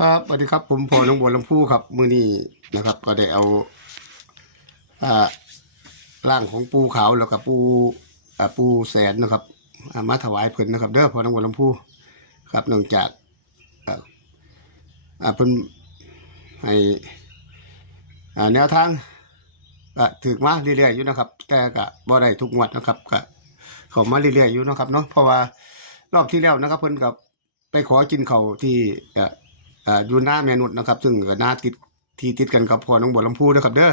ครับสวัสดีครับผมพอน้องบัวลำพูครับ มือนี้นะครับ ก็ได้เอาอ่าร่างของปูขาวแล้วก็ปูอ่าปูแสนนะครับอ่ามาถวายเพิ่นนะครับเด้อพอน้องบัวลำพูครับเนื่องจากอ่าอ่าเพิ่นให้อ่าแนวทางก็ถือมาเรื่อยๆอยู่นะครับ แต่ก็บ่ได้ทุกงวดนะครับก็เขามาเรื่อยๆอยู่นะครับเนาะเพราะว่ารอบที่แล้วนะครับเพิ่นกับไปขอกินเขาที่เอ่อ อยู่หน้าแม่นุษนะครับ ซึ่งก็หน้าติดที่ติดกันกับพ่อน้องบัวลำพูนะครับ เด้อ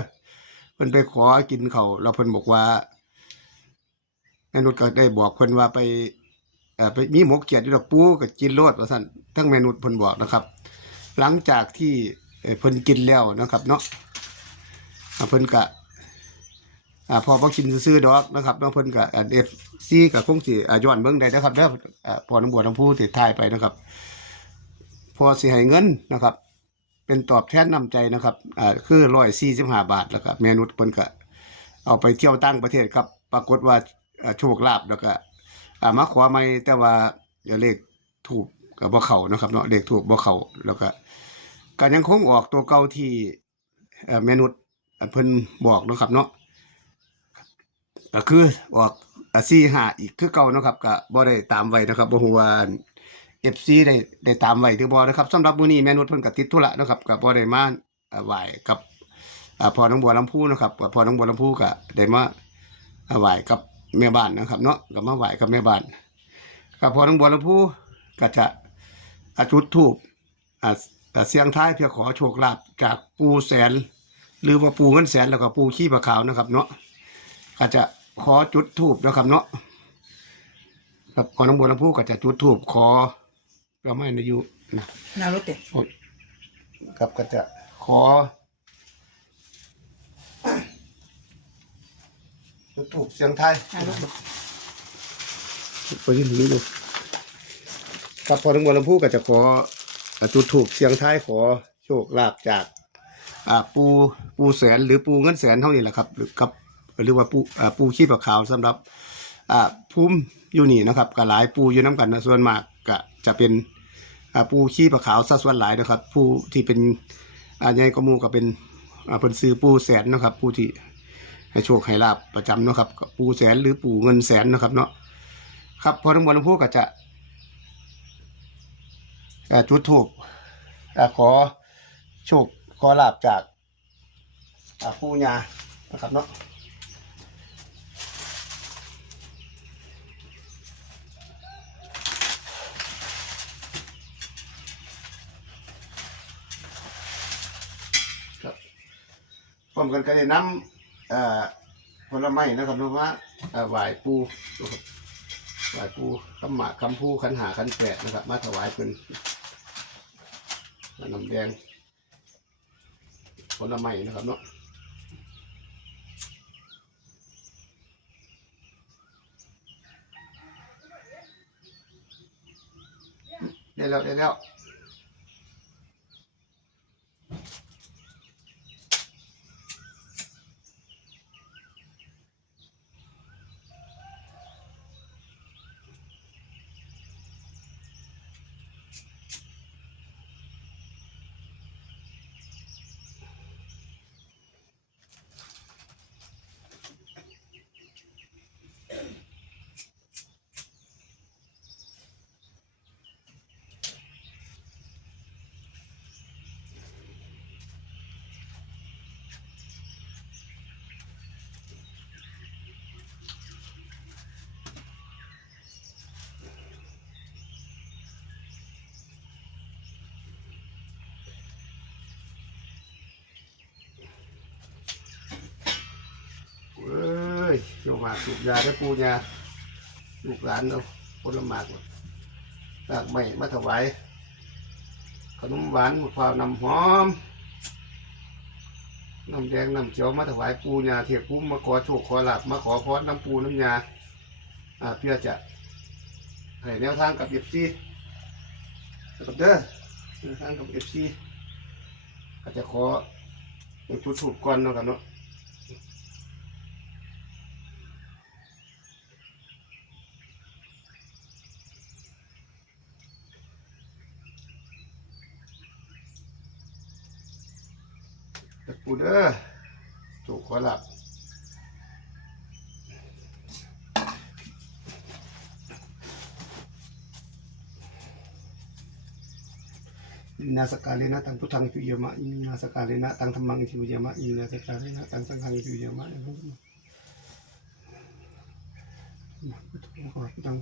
เพิ่นไปขอกินเขาวแล้วเพิ่นบอกว่าแม่นุษก็ได้บอกเพิ่นว่าไปไปมีหมกเกียดอยู่ดอกปูกับกินโลดว่าซั่นทั้งแมนุษเพิ่นบอกนะครับ หลังจากที่เพิ่นกินแล้วนะครับ เนาะเพิ่นก็อ่าพอบ่กินซื่อดอกนะครับเนาะเพิ่นก็เอฟซีก็คงสิอ่าย้อนเบิ่งได้นะครับเด้อ่าพอน้องบัวลำพูที่ถ่ายไปนะครับ พอสิให้เงินนะครับ เป็นตอบแทนน้ำใจนะครับอ่าคือร้อยสี่สิบห้าบาทแล้วก็แมนุษย์เพิ่นก็เอาไปเที่ยวตั้งประเทศครับ ปรากฏว่าโชคลาภแล้วก็มาขอไม่แต่ว่าเดี๋ยวเลขถูกกับบ่เขานะครับเนาะเลขถูกบ่เขาแล้วก็ก็ยังคงออกตัวเก่าที่เอ่อแมนุษย์เพิ่นบอกนะครับเนาะก็คือออกสี่ห้าอีกคือเก่านะครับก็บ่ได้ตามไว้นะครับบ่ฮู้ว่า อฟซีได้ได้ตามไว้ถือบ่นะครับสำหรับมื้อนี้แม่นุชเพิ่นก็ติดธุระนะครับก็บ่ได้มาอ่าไหว้กับพ่อน้องบัวลำพูนะครับกับพ่อน้องบัวลำพูก็ได้มาอ่าไหว้กับแม่บ้านนะครับ เนาะก็มาไหว้กับแม่บ้านกับพ่อน้องบัวลำพูก็จะอจุดธูปเสียงท้ายเพื่อขอโชคลาภจากปูแสน หรือว่าปูเงินแสนแล้วก็ปูขี้ปลาขาวนะครับ เนาะก็จะขอจุดธูปนะครับเนาะกับพ่อน้องบัวลำพูก็จะจุดธูปขอ ก็ไม่นายุนะนารถเตะครับก็จะขอจุดถูกเสียงไทายนารถเตะไปที่นี้เลยครับพอทั้งหมดลำพูก็จะขอจุดถูกเสียงไทายขอโชคลาภจากอ่าปูปูแสนหรือปูเงินแสนเท่านี้แหละครับหรือครับหรือว่าปูอ่าปูขี้ปลาขาวสำหรับอ่าภูมิอยู่นี่นะครับก็หลายปูอยู่น้ำกันนะส่วนมากก็จะเป็นอ่า ปูขี้ปลาขาวซะส่วนหลายนะครับผู้ที่เป็นอาใหญ่กมูก็เป็นอ่าเป็นซื้อปูแสนนะครับผู้ที่ให้โชคให้ลาบประจำเนาะครับปูแสนหรือปูเงินแสนนะครับเนาะครับพอทั้งหมดทั้งพวกก็จะจุดถูกขอโชคขอลาบจากอ่าปูญานะครับเนาะ พร้อมกันก็ได้นำเอ่อผลไม้นะครับเนาะว่าไหวปูไหวปูคำหมากคำพูขันหาขันแปะนะครับ มาถวายเป็นน้ำแดงผลไม้นะครับเนาะได้แล้วได้แล้ว เอ้ย โยมมาสูบยาได้ปูยาลูกหลานเอาผลไม้หมดตากไม้มาถวายขนมหวานมะพร้าวนำหอมน้ำแดงน้ำเขียวมาถวายปูยาเทียบปูมาขอโชคขอหลับมาขอพรน้ำปูน้ำยาอ่าเพื่อจะให้แนวทางกับเอฟซีกับเด้อแนวทางกับเอฟซีก็จะขอจุดถูกก่อนเนาะกันเนาะ ปูเด้อถูกขอหลับอินาสกาเลนะตังพุทธังจุยมะอินาสกาเลนะตังธรรมังจุยมะอินาสกาเลนะตังสังฆังจุยมะพุทธังพุทธัง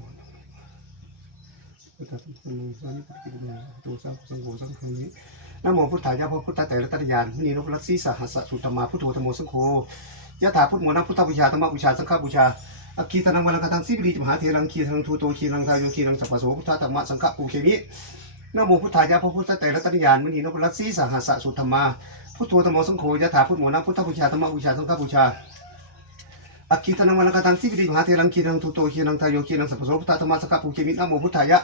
พุทธังพุทธังสันติปุญญาตุสังสังโฆสังฆัง นี้นะโมพุทธายะพุทธแต่ละตัญญาณมณีนพรัตสีสหัสสุตมาพุทโธธรรมโมสังโฆยะถาพุทโมนะพุทธบูชาธรรมบูชาสังฆบูชาอคีตนังวัลังคตังสิบรีจมหาเทรังคีทังทูโตคีรังทายโยคีรังสัพพโสพุทธธรรมะสังฆปูเคมินโมพุทธายะพุทธแต่ละตัญญาณมณีนพรัตสีสหัสสุธรรมาพุทโธธรรมโมสังโฆยะถาพุทโมนะพุทธบูชาธรรมบูชาสังฆบูชาอักขีตนังวันกตังสิบดีจมหาเทรังคีรังทูโตคีรังทายโยคีรังสัพพโสพุทธธรรมะสังฆปูเคมินโมพุทธายะ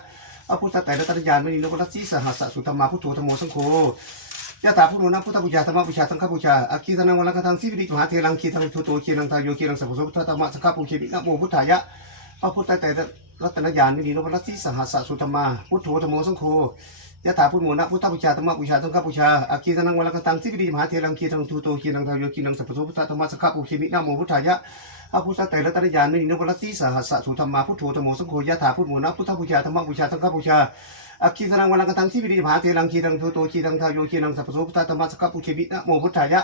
พระพุทธแต่ละตัญญาณมณีนพรัตสีสหัสสุธรรมาพุทโธธรรมโมสังโฆยะถาพุทโมนะพุทธบูชาธรรมบูชาสังฆบูชาอักขีตนังวันกตังสิบดีมหาเทรังคีรังทูโตคีรังทายโยคีรังสัพพโสพุทธธรรมะสังฆปูเคมินะโมพุทธายะพระพุทธแต่ละรัตนญาณมณีนพรัตสีสหัสสุธรรมาพุทโธธรรมโมสังโฆยะถาพุทโมนะพุทธบูชาธรรมบูชาสังฆบูชาอาคีตนังวัลกตังสิบดีมหาเทรังคีทังทูโตคีนังทายโยคีนังสัพพโสพุทธธรรมสังฆปูเคมินะโมพุทธายะ พระพุทธไตรรัตนญาณมินิโนปรัสสีสหัสสุธรรมาพุทโธธรรมโมสังโฆยะถาพุทโมนะพุทธบูชาธรรมบูชาสังฆบูชาอาคีตนังวัลกตังสิบดีมหาเทรังคีทังทูโตคีนังทายโยคีนังสัพพโสพุทธธรรมสังฆปูเคมินะโมพุทธายะ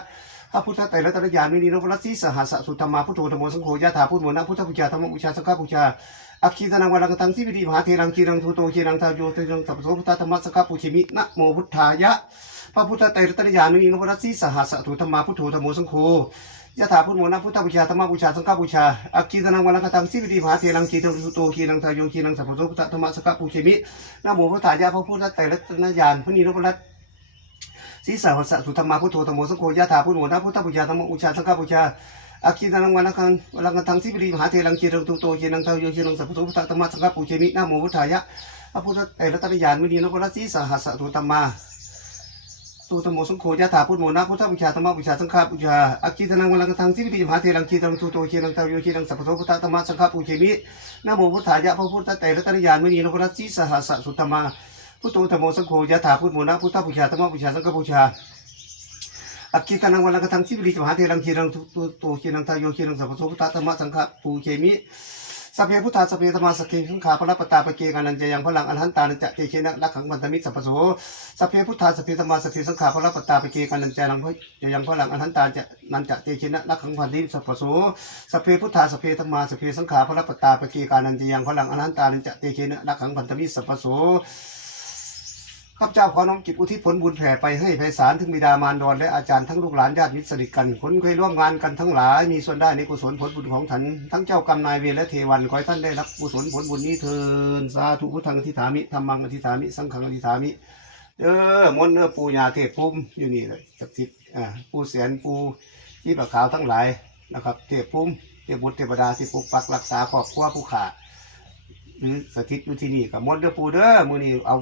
พระพุทธไตรรัตนญาณมินิโนปรัสสีสหัสสุธรรมาพุทโธธรรมโมสังโฆยะถาพุทโมนะพุทธบูชาธรรมบูชาสังฆบูชาอักขีตนังวัลังกตังสิวิริมหาเทรังคีรังทูโตคีรังทาโยเทรังสัพพโสพุทธธรรมสกะปุชิมินะโมพุทธายะพระพุทธไตรรัตนญาณมินพรัสสีสหัสถุธรรมาพุทโธธโมสังโฆ ยะถาพุทโมนะพุทธบูชาธรรมบูชาสังฆบูชาอักขีตนังวัลังกตังสิวิริมหาเทรังคีรังทูโตคีรังทาโยคีรังสัพพโสพุทธธรรมสกะปุชิมินะโมพุทธายะพระพุทธไตรรัตนญาณพระนิพพานศีสหัสถุธรรมาพุทโธธรรมโมสังโฆยะถาพุทโมนะพุทธบูชาธรรมบูชาสังฆบูชาอาคีนังวันละคังวันละคังทังสิบรีมหาเทรังคีรังตุโตเยนังทาวโยเยนังสัพพุทธธธรรมะสังฆปูเชมินะโมพุทธายะพระพุทธไตรรัตนญาณมินีนพรัสสีสหัสตุธรรมา ตุธรรมโมสังโฆยะถาพุทโมนะพุทธบูชาธรรมบูชาสังฆบูชาอาคีนังวันละคังทังสิบรีมหาเทรังคีรังตุโตเยนังทาโยเยนังสัพพุทพุทธธรรมสังฆปูเชมินะโมพุทธายะพระพุทธไตรรัตนญาณมินีนพรัสสีสหัสตุธรรมาพุทโธธรรมโมสังโฆยะถาพุทโมนะพุทธบูชาธรรมบูชาสังฆบูชาอักขีตนังวันละกตังชิบริจมหาเทรังคีรังตุโตคีรังทายโยคีรังสัพพโสพุทธธรรมสังฆปูเคมิ สัพเพพุทธาสัพเพธรรมาสกเคสังขาพระปตาปเกกานันจยังพลังอรหันตานันจะเตเชนะรักขังบันตมิสัพพโสสัพเพพุทธาสัพเพธรรมาสกเคสังขาพระปตาปเกกานันจยังพยังพลังอรหันตาจะนันจะเตเชนะรักขังบันติสัพพโสสัพเพพุทธาสัพเพธรรมาสัพเพสังขาพระปตาปเกกานันจยังพลังอรหันตานันจะเตเชนะรักขังบันตมิสัพพโส ข้าพเจ้าขอน้อมจิตอุทิศผลบุญแผ่ไปให้ไพศาลถึงบิดามารดอนและอาจารย์ทั้งลูกหลานญาติมิตรสนิทกันคนเคยร่วมงานกันทั้งหลายมีส่วนได้ในกุศลผลบุญของท่านทั้งเจ้ากรรมนายเวรและเทวันขอให้ท่านได้รับกุศลผลบุญนี้เถินสาธุพุทธังอธิษฐามิธรรมังอธิษฐามิสังฆังอธิษฐามิเออมนเนอปูญาเทพภูมิอยู่นี่เลยศักดิ์สิทธิ์อ่าปูเสียนปูที่ปะขาวทั้งหลายนะครับ เทพภูมิเทพบุตรเทพดาที่ปกปักรักษาครอบครัวผู้ขาหรือสถิตอยู่ที่นี่กับมนเด้อปูเด้อมือนี้เอา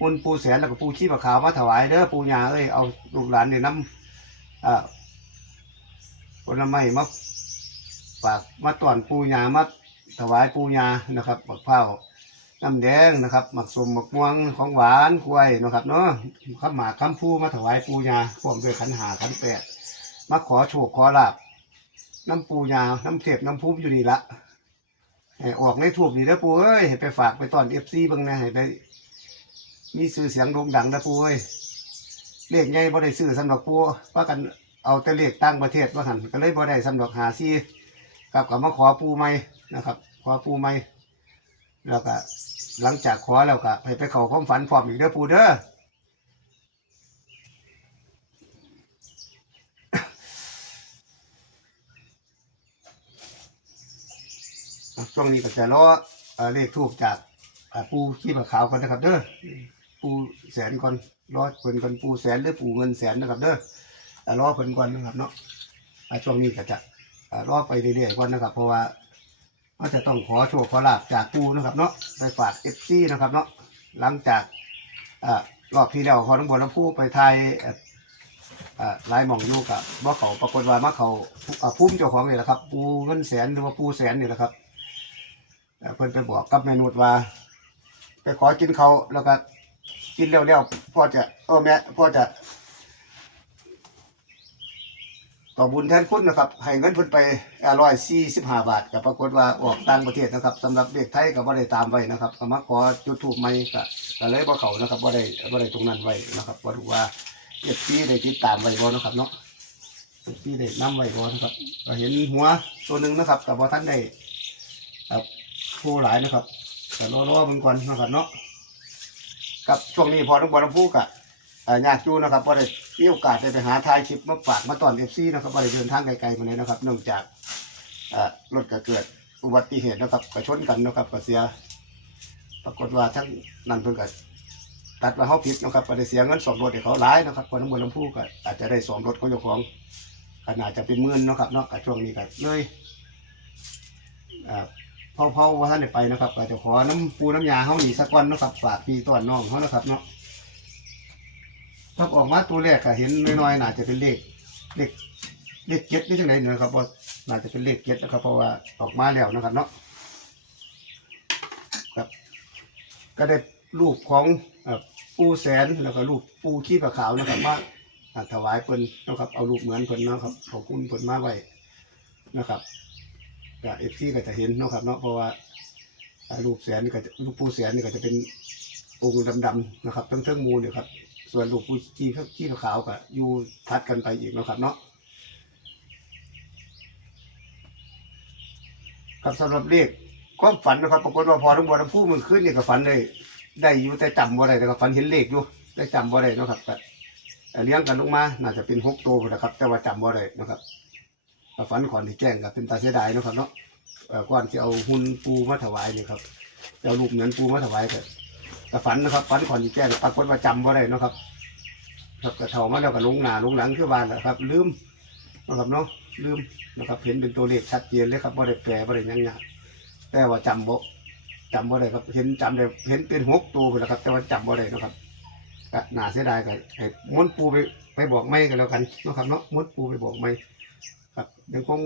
มุนปูแสนแล้วก็ปูชีพขาวมาถวายเด้อปูยาเอ้ยเอาลูกหลานเนี่ยน้ำอ่าผลไม้มาฝากมาต้อนปูยามาถวายปูยานะครับบักเผาน้ำแดงนะครับหมักสมหมักม่วงของหวานกล้วยนะครับเนาะข้าหมากข้ามพูมาถวายปูยาพร้อมด้วยขันหาขันแปดมาขอโชคขอลาบน้ำปูยาน้ำเทพน้ำพุ่มอยู่นี่ละออกในถูกนี่เด้อปูเอ้ยไปฝากไปต้อนเอฟซีบ้างนะให้ได้ มีสื่อเสียงโด่งดังนะปูเอ้ยเลขใหญ่บ่ได้ซื้อสำหรับปูว่ากันเอาแต่เลขตั้งประเทศว่าหันก็เลยบ่ได้สำหรับหาซี่กับกับมาขอปูใหม่นะครับ ขอปูใหม่แล้วก็หลังจากขอแล้วก็ไปไปเขาความฝันพร้อมอีกเด้อปูเด้อช่วงนี้ก็จะรอเอ่อเลขทูบจากปูขี้ปลาขาวกันนะครับเด้อ ปูแสนก่อนรอเพิ่นก่อนปูแสนหรือปูเงินแสนนะครับเด้อรอเพิ่นก่อนนะครับเนาะช่วงนี้ก็จะรอไปเรื่อยๆก่อนนะครับ เพราะว่าก็จะต้องขอโชคขอลาบจากปูนะครับเนาะไปฝากเอฟซีนะครับเนาะหลังจากอรอบที่แล้วพอน้องบอลน้ำพูไปไทยเอ่ออ่าลายหม่องอยู่กับว่าเขาปรากฏว่ามาเขาอ่าพุ่มเจ้าของนี่แหละครับ ปูเงินแสนหรือว่าปูแสนนี่แหละครับเพิ่นไปบอกกับแม่นุชว่า ไปขอกินเขาแล้วก็ กินเร็วๆพ่อจะเออแม่พ่อจะต่อบุญแทนคุณนะครับให้เงินพิ่นไปร้อยสี่สิบห้าบาทก็ปรากฏว่าออกต่างประเทศนะครับสำหรับเด็กไทยก็บ่ได้ตามไว้นะครับก็มาขอจุดถูกไหมก็ก็เลยบ่เขานะครับบ่ได้บ่ได้ตรงนั้นไว้นะครับบ่รู้ว่าเอฟซีได้ติดตามไว้บ่นะครับเนาะเอฟซีได้นํไว้บ่นะครับก็เห็นหัวตัวหนึ่งนะครับแต่บ่ทันได้ครับผู้หลายนะครับก็รอๆเบิ่งก่อนนะครับเนาะ กับช่วงนี้พอต้องบ่ต้องพูดกะเอ่อยากอยู่นะครับว่าได้มีโอกาสได้ไปหาถ่ายคลิปมาฝากมาตอนเอฟซีนะครับว่าได้เดินทางไกลๆมาเลยนะครับเนื่องจากรถก็เกิดอุบัติเหตุนะครับก็ชนกันนะครับก็เสีย ปรากฏว่าทั้งนั้นเพิ่นก็ตัดว่าเขาผิดนะครับก็ได้เสียเงินสมรถให้เขาหลายนะครับคนทั้งบนลำพูก็อาจจะได้สมรถของเจ้าของขนาดจะเป็นหมื่นนะครับเนาะก็ช่วงนี้ก็เลยอ่อ พอพอว่าท่านได้ไปนะครับก็จะขอน้ำปูน้ำยาเขาหนีสักวันนะครับฝากพี่ต้อนน้องเขานะครับเนาะถ้าออกมาตัวแรกก็เห็นน้อยๆน่าจะเป็นเลขเลขเลขเจ็ดนี่จังไหนเนี่ยนะครับว่าน่าจะเป็นเลขเจ็ดนะครับ เพราะว่าออกมาแล้วนะครับเนาะครับก็ได้รูปของปูแสนแล้วก็รูปปูขี้ปลาขาวนะครับมาอ่าถวายเพิ่นนะครับเอารูปเหมือนเพิ่นเนาะครับขอบคุณเพิ่นมาไว้นะครับ ก็เอฟซีก็จะเห็นเนาะครับเนาะเพราะว่ารูปแสนนี่ก็จะรูปปูแสนนี่ก็จะเป็นองค์ดำๆนะครับทั้งเทิงมูลเนี่ยครับส่วนลูกผู้ที่ที่ขาวก็อยู่ทัดกันไปอีกเนาะครับเนาะครับสำหรับเลขความฝันนะครับปรากฏว่าพอทั้งบนทั้งผู้มันขึ้นเนี่ยก็ฝันได้ได้อยู่แต่จำบ่ได้นะครับฝันเห็นเลขอยู่แต่จำบ่ได้เนาะครับแต่เลี้ยงกันลงมาน่าจะเป็นหกตัวนะครับ แต่ว่าจำบ่ได้นะครับ ฝันก่อนที่แจ้งก็เป็นตาเสียดายนะครับเนาะก่อนที่เอาหุ่นปูมาถวายนี่ครับเอารูปเหมือนปูมาถวายก็ก็ฝันนะครับฝันก่อนที่แจ้งปรากฏว่าจำบ่ได้นะครับครับกระเทามาแล้วก็ลงหนาลงหลังคือบ้านแหละครับ ลืมนะครับเนาะลืมนะครับเห็นเป็นตัวเลขชัดเจนเลยครับว่าได้แปลว่าได้ยังไงแต่ว่าจำบ่จำบ่ได้ครับเห็นจำได้เห็นเป็นหกตัวไปแล้วครับ แต่ว่าจำบ่ได้นะครับก็น่าเสียดายก็ให้ม้วนปูไปไปบอกไม่กันแล้วกันนะครับเนาะม้วนปูไปบอกไม่ ครับยังคง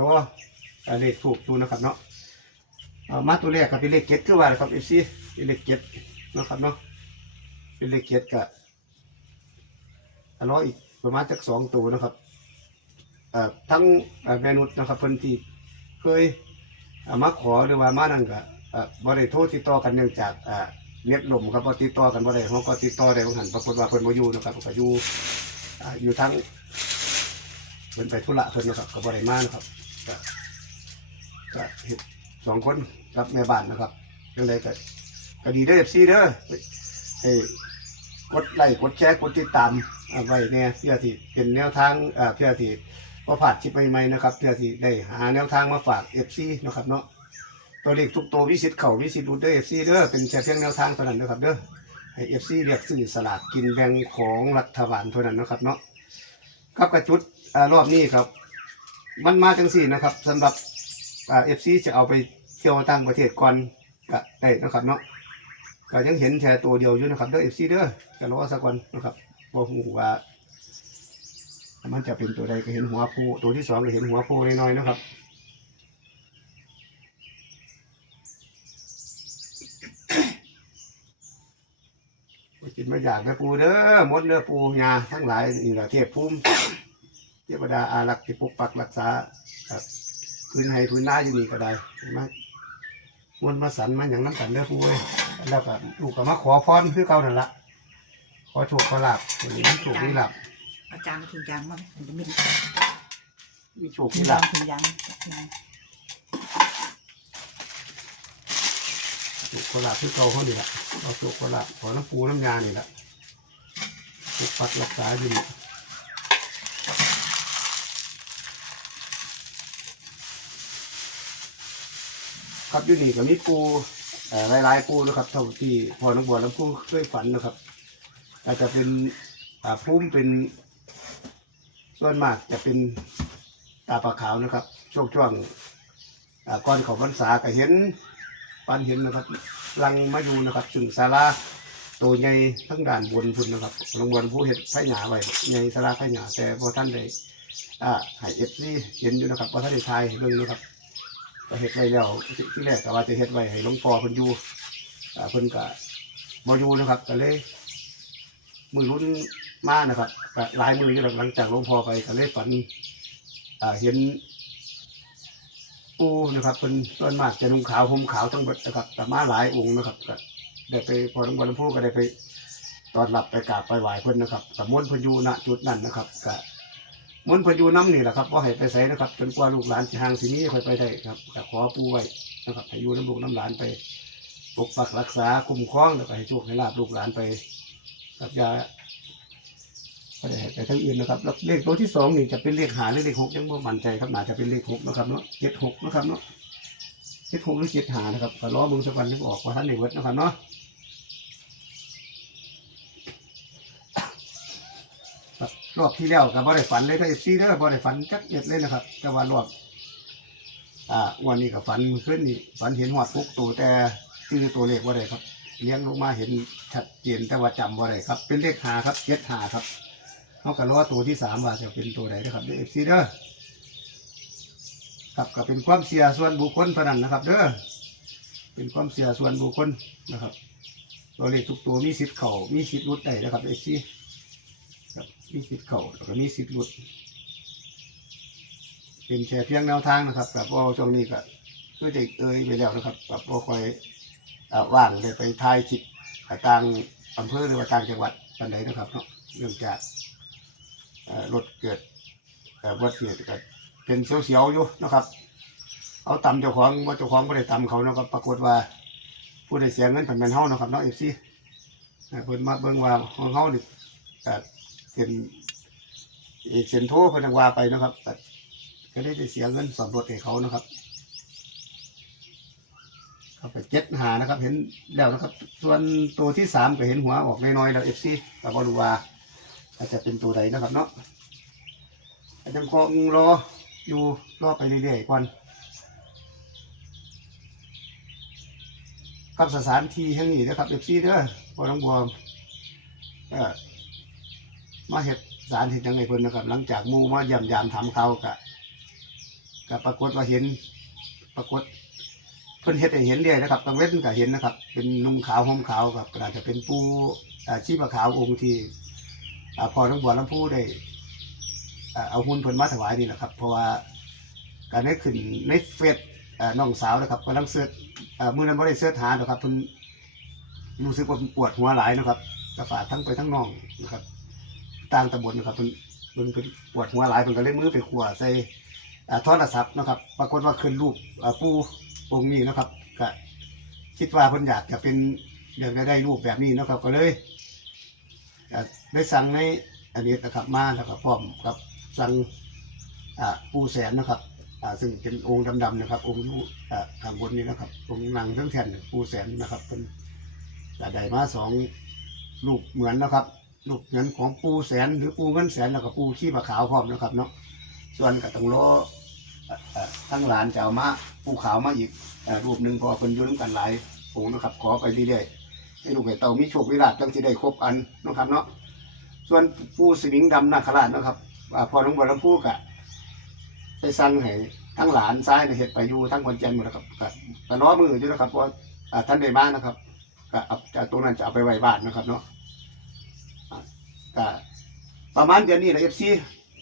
รอเลขถูกตัวนะครับเนาะมาตัวแรกครับเป็นเลขเจ็ดคือว่าครับเอฟซีเป็นเลขเจ็ดนะครับเนาะเป็นเลขเจ็ดกับรออีกประมาณจักสองตัวนะครับทั้งเอ่อแมนุษย์นะครับเพิ่นที่เคยมาขอหรือว่ามานั่นก็เอ่อบ่ได้โทรติดต่อกันเนื่องจากเน็ตล่มครับบ่ติดต่อกันบ่ได้เขาก็ติดต่อได้บางหันปรากฏว่าเพิ่นบ่อยู่นะครับก็อยู่อยู่ทั้ง เพิ่นไปธุระเพิ่นนะครับก็บ่ได้มานะครับก็ก็เฮ็ดสองคนกับแม่บ้านนะครับจังไดก็ก็ดีเด้อ FC เด้อให้กดไลค์กดแชร์กดติดตามเอาไว้เนี่ยเพื่อที่เป็นแนวทางเอ่อเพื่อที่พอผ่านคลิปใหม่ๆนะครับเพื่อที่ได้หาแนวทางมาฝากเอฟซีนะครับเนาะตัวเลขทุกตัววิสิตเข่าวิสิตรูดเดอร์เอฟซีเด้อเป็นแค่เพียงแนวทางเท่านั้นนะครับเด้อให้เอฟซีเรียกซื้อสลากกินแบ่งของรัฐบาลเท่านั้นนะครับเนาะครับกระจุด อ่ารอบนี้ครับ มันมาจังสี่นะครับสำหรับอ่าเอฟซีจะเอาไปเที่ยวต่างประเทศก่อนก็ได้นะครับเนาะก็ยังเห็นแค่ตัวเดียวอยู่นะครับเด้อเอฟซีเด้อจะรอสักวันนะครับบอกหูว่ามันจะเป็นตัวใดก็เห็นหัวผู้ตัวที่สองก็เห็นหัวผู้น้อยๆนะครับกินมาอยากนะปูเด้อมดเนื้อปูงาทั้งหลายนี่แหละเทพภูมิ ทวดาอารักษ์ที่ปกปักรักษาครับพื้นให้พื้นหน้าอยู่นี่ก็ได้เห็นไหมมนต์มาสันมาอย่างนั้นกันเด้อปูเลยแล้วก็ลูกก็มาขอพรคือเก่านั่นละขอโชคขอลาบวันนี้มีโชคมีลาบอาจารย์ถุงยางมั้งมันจะมีมีโชคถุมีงลายางบถุงยางโชคขอลาบคือเก่าเขานี่ละเอาโชคขอลาบขอน้ำปูน้ำยานี่ละปกปักรักษาอยู่นี่ ครับอยู่นี่ก็มีปูหลายๆปูนะครับเท่าที่พอน้องบัวน้ำปูเคยฝันนะครับ อาจจะเป็นพุ่มเป็นส่วนมากจะเป็นตาปลาขาวนะครับ ช่วงช่วงก่อนเขาพรรษาก็เห็นปันเห็นนะครับลังมาอยู่นะครับถึงศาลาตัวใหญ่ทั้งด่านบนพุ่นนะครับลงบนผู้เห็ดไผ่หนาไว้ใหญ่ศาลาไผ่หนาแต่พอท่านได้อ่าใหายเอฟซีเห็นอยู่นะครับพอท่านได้ทายเรื่องนี้ครับ ก็เห็ดไว้แล้วที่แรกก็ว่าจะเห็ดไว้ให้หลวงพ่อเพิ่นอยู่อ่าเพิ่นก็บ่อยู่นะครับก็เลยมือรุ่นมานะครับก็หลายมืออยู่หลังจากหลวงพ่อไปก็เลยฝันอ่าเห็นปูนะครับเป็นต้นมากจะนุ่งขาวห่มขาวทั้งหมดนะครับแต่มาหลายองค์นะครับก็ได้ไปพอหลวงพ่อหลวงพ่อก็ได้ไปตอนหลับไปกราบไปไหว้เพิ่นนะครับกับมต์เพนอยูณจุดนั้นนะครับก็ มนพนอยูน้ำนี่แหละครับว่าให้ไปใส่นะครับจนกว่าลูกหลานสิห่างสินี้ค่อยไปได้ครับก็ขอปูไว้นะครับให้อยู่น้ำลูกน้ำหลานไปปกปักรักษาคุ้มครองแล้วก็ให้โชคให้ลาบลูกหลานไปกับยาก็ได้ให้ไปทั้งอื่นนะครับแล้วเลขตัวที่สองนี่จะเป็นเลขหาหรือเลขหกยังไม่มั่นใจครับน่าจะเป็นเลขหกนะครับเนาะเจ็ดหกนะครับเนาะเจ็ดหกหรือเจ็ดหานะครับก็ล้อมึงสักวันนึงออกมาท่านในเวิร์ดนะครับเนาะ รอบที่แล้วกับบ่ได้ฝันเลยก็เอซีเด้อบ่ได้ฝันจักเม็ดเลยนะครับ แต่ว่ารอบอ่าวันนี้กับฝันขึ้นนี่ฝันเห็นหอดฟุกตัวแต่ชื่อตัวเลขว่าไรครับ เลี้ยงลงมาเห็นชัดเจนแต่ว่าจำว่าไรครับ เป็นเลขหาครับเจ็ดหาครับเขาก็รู้ว่าตัวที่สามว่าจะเป็นตัวใดนะครับเอฟซีเด้อครับก็เป็นความเสียส่วนบุคคลเท่านั้นนะครับ เด้อเป็นความเสียส่วนบุคคลนะครับ ตัวเลขทุกตัวมีสิทธิ์เข่ามีสิทธิ์รุดได้นะครับเอฟซี มีสิทธิ์เข่าแล้วก็มีสิทธิ์รุด เป็นแค่เพียงแนวทางนะครับกับว่าช่วงนี้ก็ก็จะเอ่ยไปแล้วนะครับกับว่าคอยอว่างเลยไปทายคลิปต่างอำเภอหรือว่าต่างจังหวัดปันใดนะครับเนาะเรื่องจากรถเกิดเอ่ออุบัติเหตุก็เป็นเสียวๆอยู่นะครับ เอาตำเจ้าของว่าเจ้าของไม่ได้ตำเขานะครับ ปรากฏว่าผู้ได้เสียเงินผ่านแมนเฮานะครับเนาะเอฟซีเพิ่นมาเบิ่งว่าของเฮานี่ เอ่อเป็นเอกเซนโทเพิ่นว่าไปนะครับก็ได้ไปเสียเงินสอมรถให้เขานะครับเขาไปเจ็ดหานะครับ เห็นแล้วนะครับ ส่วนตัวที่สามก็เห็นหัวออกน้อยๆแล้วเอฟซีก็บรู้ว่าอาจจะเป็นตัวใดนะครับเนาะอาจจะคงรออยู่รอไปเรื่อยๆก่อนกับสถานที่แห่งนี้นะครับเอฟซีเด้อพอน้องบัวเอ่อ มาเห็ดสารเห็ดยังไงเพิ่นนะครับ หลังจากมูมาเยี่ยมยามถามเขากะก็ปรากฏว่าเห็น ปรากฏเพิ่นเฮ็ดให้เห็นเรื่อยนะครับกลางเว้นก็เห็นนะครับ เป็นนุ่งขาวห่มขาวครับอาจจะเป็นปูชีพขาวองค์ที่พอทั้งบัวลำพูได้อาเอาหุ้นเพิ่นมาถวายนี่แหละครับ เพราะว่าการได้ขึ้นในเฟซอ่าน้องสาวนะครับกำลังเสิร์ชอ่ามื้อนั้นบ่ได้เสิร์ชหาดอกครับเพิ่นรู้สึกว่าปวดหัวหลายนะครับก็ฝากทั้งไปทั้งน้องนะครับ ต่างตำบลนะครับเพิ่นเพิ่นเพิ่นปวดหัวหลายเพิ่นก็เลยมือไปขวาใส่อ่าโทรศัพท์นะครับ ปรากฏว่าขึ้นรูปอ่าปู่องค์นี้นะครับก็คิดว่าเพิ่นอยากจะเป็นอยากจะได้รูปแบบนี้นะครับ ก็เลยอ่าได้สั่งในอันนี้นะครับมาแล้วก็พร้อมกับสั่งอ่าปู่แสนนะครับอ่าซึ่งเป็นองค์ดำๆนะครับ องค์อยู่อ่าข้างบนนี้นะครับ องค์นางทั้งแท่นปู่แสนนะครับเป็นก็ได้มาสองรูปเหมือนนะครับ รูปเหมือนของปูแสนหรือปูเงินแสนแล้วก็ปูขี้ปลาขาวพร้อมนะครับเนาะส่วนก็ต้องรอเอ่อเอ่อทั้งหลานจะเอามาปูขาวมาอีกรูปหนึ่งพอคนอยุ่นกันหลายองค์นะครับ ขอไปเรื่อยๆให้ลูกให้เต่ามีโชควิราชจังสิได้ครบอันนะครับเนาะส่วนปูสวิงดำนาคราชนะครับพอน้องบัวลำพูกะไปสั่งให้ทั้งหลานซ้ายเนี่ยเห็ดไปอยู่ทั้งคนเจนหมดนะครับก็ก็ล้อมืออยู่นะครับเพราะอ่าท่านได้มานะครับก็เอาจากตรงนั้นจะเอาไปไว้บ้านนะครับเนาะ ก็ประมาณเดือนนี้นะเอฟซี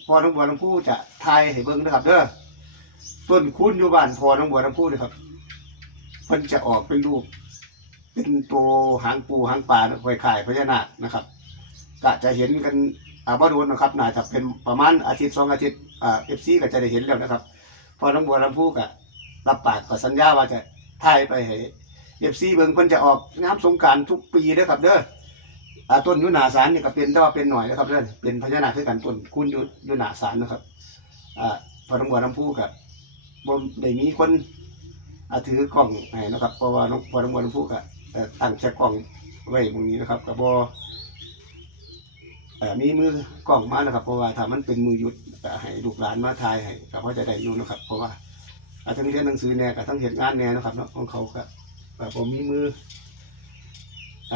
พอน้องบัวน้ำพูจะทายให้เบิ้งนะครับเด้อต้นคุณอยู่บ้านพอน้องบัวน้ำพูนะครับเพิ่นจะออกเป็นรูป เป็นตัวหางปูหางปลาคอยข่ายพญานาคนะครับก็จะเห็นกันอาบ่โดนนะครับน่าจะเป็นประมาณอาทิตย์สองอาทิตย์อ่าเอฟซีก็จะได้เห็นแล้วนะครับ พอน้องบัวน้ำพูก็รับปากก็สัญญาว่าจะทายไปให้เอฟซีเบิ้งเพิ่นจะออกงานสงการทุกปีเด้อครับเด้อ อ่าต้นยุนาสารนี่ก็เป็นแต่ว่าเป็นหน่อยนะครับเด้อนเป็นพญานาคคือกันต้นคุณยุยุนาสารนะครับอ่าพอน้องบัวน้ำพูกับบ่ได้มีคนอาถือกล้องให้นะครับ เพราะว่าน้องพอน้องบัวน้ำพูกับเอ่อตั้งแค่กล้องไว้ตรงนี้นะครับกับบ่เอ่มีมือกล้องมานะครับ เพราะว่าถ้ามันเป็นมือยุดให้ลูกหลานมาถ่ายให้ก็พอจะได้อยู่นะครับ เพราะว่าอาจจะมีเรียนหนังสือแน่กับทั้งเห็นงานแน่นะครับเนาะของเขาก็แบบผมมีมืออ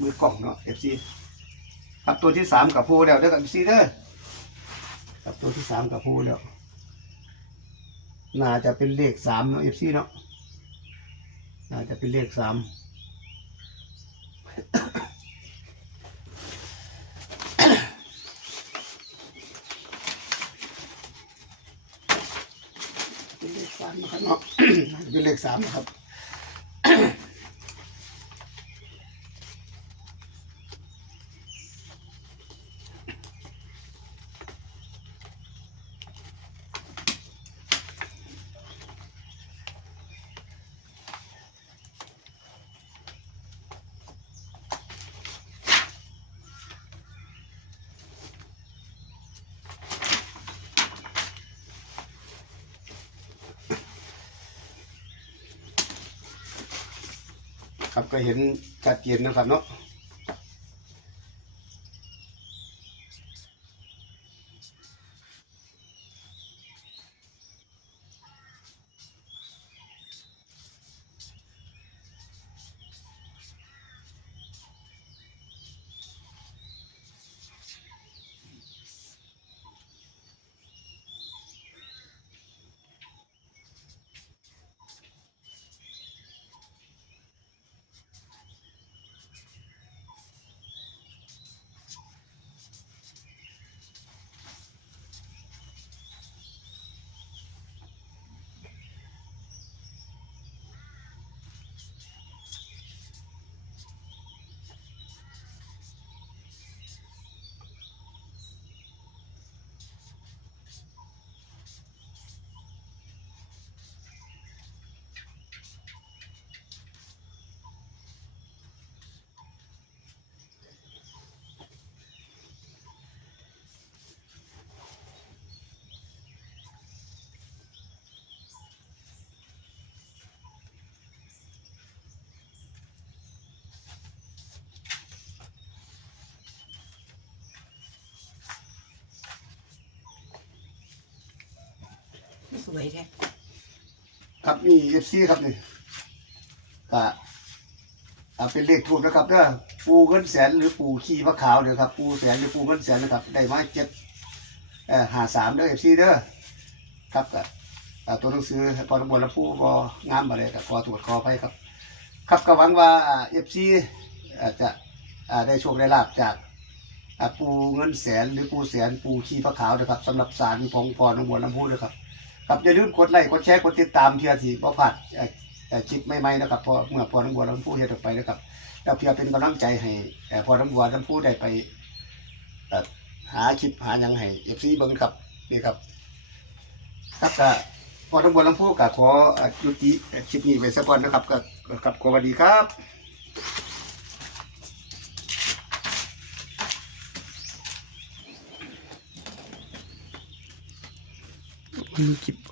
มือกล่องเนาะเอฟซีครับตัวที่สามกับผู้ดียวด้วยกับซีเด้อครับตัวที่สามกับผู้ดียวน่าจะเป็นเลขสามเนาะเอฟซีเนาะน่าจะเป็นเลขสามเป็นเลขสามนะครับ ครับก็เห็นชัดเจนนะครับเนาะ ส วยแท้ครับนี่เอฟซีครับนี่ก็อ่าเป็นเลขถูกนะครับเด้อปูเงินแสนหรือปูขี้มะขาวเด้อครับ ปูแสนหรือปูเงินแสนนะครับได้มาเจ็ดเอ่อหาสามเด้อเอฟซีเด้อครับก็อ่าตัวหนังสือพอตำบลละผู้บองามมาเลยกับขอตรวจขอไปครับ ครับก็หวังว่าเอฟซีจะอ่าได้โชคได้ลาบจากอ่าปูเงินแสนหรือปูแสนปูขี้พระขาวนะครับสำหรับสารของพอตำบลลำพูนะครับ ครับอย่าลืมกดไลค์กดแชร์กดติดตามเพื่อที่บ่พลาดคลิปใหม่ๆนะครับพอเมื่อพอน้ำบัวลำพูเฮ็ดออกไปนะครับแล้วเพื่อเป็นกำลังใจให้พอน้ำบัวลำพูได้ไปหาคลิปหาหยังให้ FC เบิ่งครับนี่ครับครับก็พอน้ำบัวลำพูก็ขอยุติคลิปนี้ไว้สักก่อนนะครับก็ก็ครับสวัสดีครับ มันคลิปผม